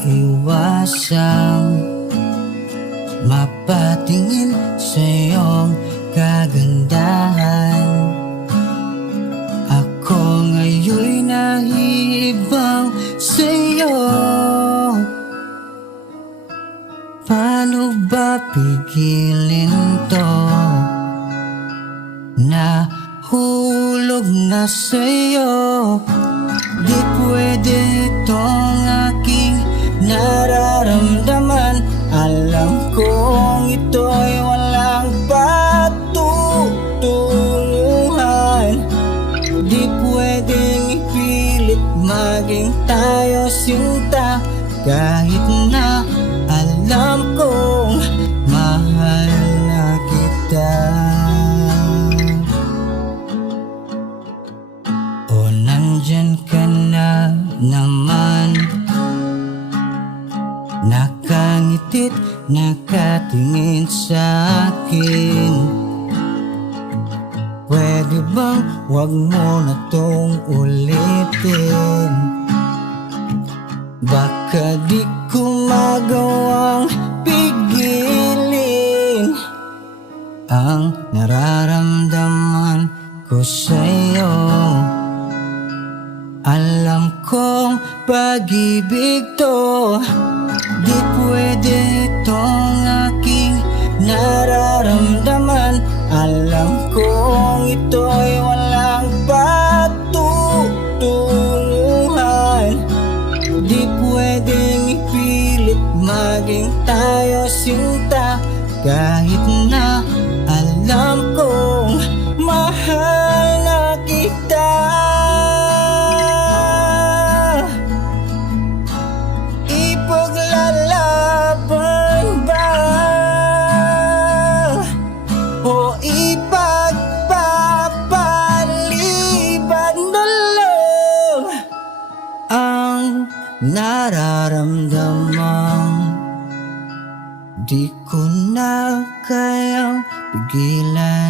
maiwasang mapatingin sa iyong kagandahan. Ako ngayon'y nahihibang sa iyo. Paano ba pigilin to? Nahulog na sa'yo. Di pwede itong aking nararamdaman. Alam kong ito'y walang patutunguhan. Di pwedeng ipilit maging tayo sinta, kahit na alam kong mahal na kita. O nandyan ka na naman, nakangitit, nakatingin sa akin. Pwede bang wag mo na tong ulitin? Baka di ko magawang pigilin ang nararamdaman ko sa'yo. Alam kong pag-ibig to, di pwede itong aking nararamdaman. Alam kong ito'y walang patutunguhan. Di pwedeng ipilit maging tayo sinta, kahit na alam kong mahal na kita. Ipaglalaban ba o ipagpapaliban na lang ang nararamdaman? Di ko na kayang pigilan.